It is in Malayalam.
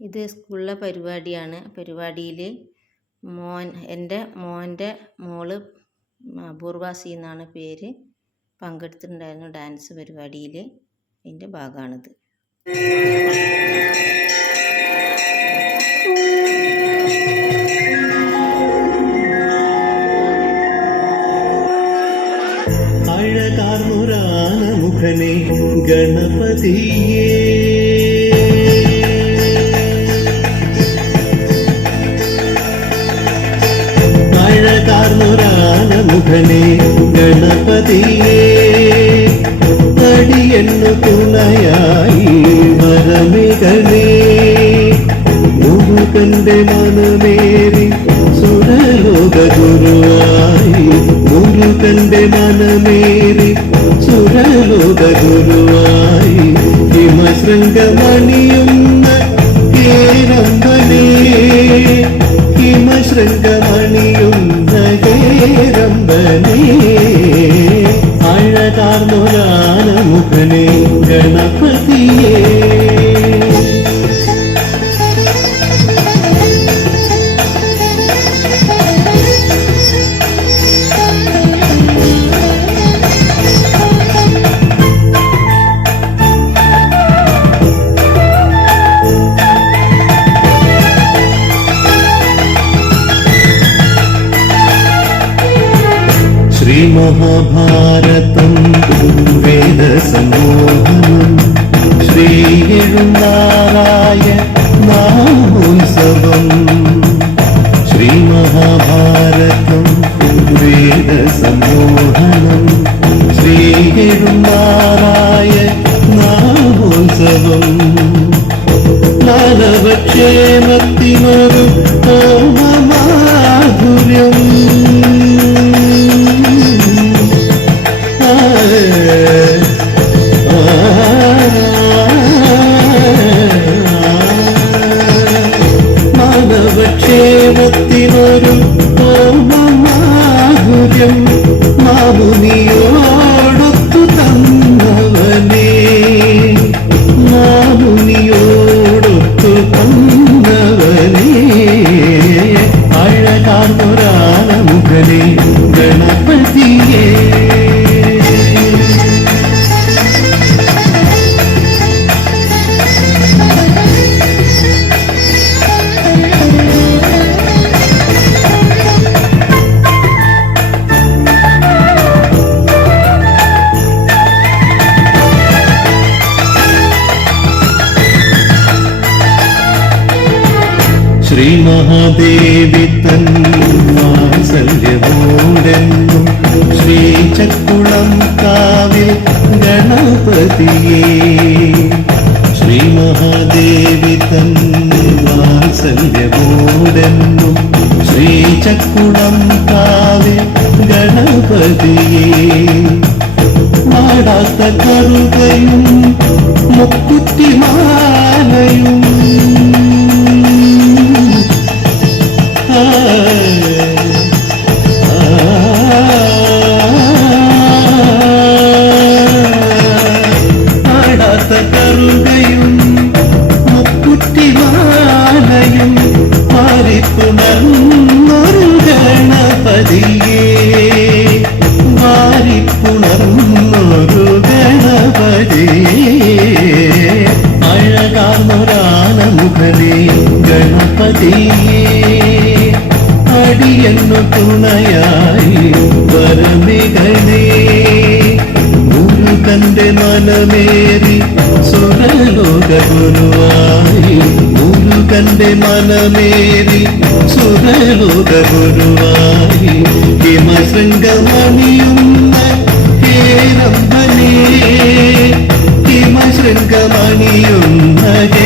ഇത് സ്കൂളിലെ പരിപാടിയാണ്. പരിപാടിയിൽ മോൻ എന്റെ മോന്റെ മോൾ അപൂർവാസി എന്നാണ് പേര്. പങ്കെടുത്തിട്ടുണ്ടായിരുന്നു ഡാൻസ് പരിപാടിയിൽ അതിന്റെ ഭാഗമാണിത്. അഴകാർന്നുരാനമുഖനെ ഗണപതിയേ. അഴകാർന്നുരാനമുഖനെ ഗണപതിയേ അടിയെന്നു തുണയായി വരമികളേ മുരുകന്റെ മനമേറി സുരലോക ഗുരുവായി മുരുകന്റെ മനമേറി സുരലോക ഗുരുവായി ഹിമശൃംഗമണിയുന്ന കേരമ്പനേ ഹിമശൃംഗമണിയുന്ന കേരമ്പനേ അഴകാർന്നൊരാനമുഖനെ ഗണപതിയേ. ശ്രീമഹാഭാരതം വേദസമോഹനം ശ്രീയെഴുന്നാറായ നാമോത്സവം. ശ്രീമഹാഭാരതം വേദസമോഹനം ശ്രീയെഴുന്നാറായ നാമോത്സവം. മാനവക്ഷേമത്തിനൊരു മാനവക്ഷേമത്തിനൊരു ഓമമാധുര്യം. മാമുനിയോടൊത്തു ശ്രീ മഹാദേവി തൻ ശ്രീ ശ്രീചക്കുളം കാവിൽ ഗണപതിയേ ശ്രീ മഹാദേവി തൻ ശ്രീ ശ്രീചക്കുളം കാവിൽ ഗണപതിയേ മാടാത്ത കറുകയും മുക്കുറ്റിമാലയും നന്നൊരു ഗണപതിയേ. മാറിപ്പുണർന്നൊരു ഗണപതിയേ. അഴകാർന്നൊരാനമുഖനേ ഗണപതിയേ. അടിയെന്നു തുണയായി വരമികളേ തന്റെ മനമേറി സുരലോക ഗുരുവായി നിന്റെ മനമേറി സുരലോക ഗുരുവായി ഹിമശൃംഗമണിയുന്ന ഹേ ഹിമശൃംഗമണിയുന്ന ഹേ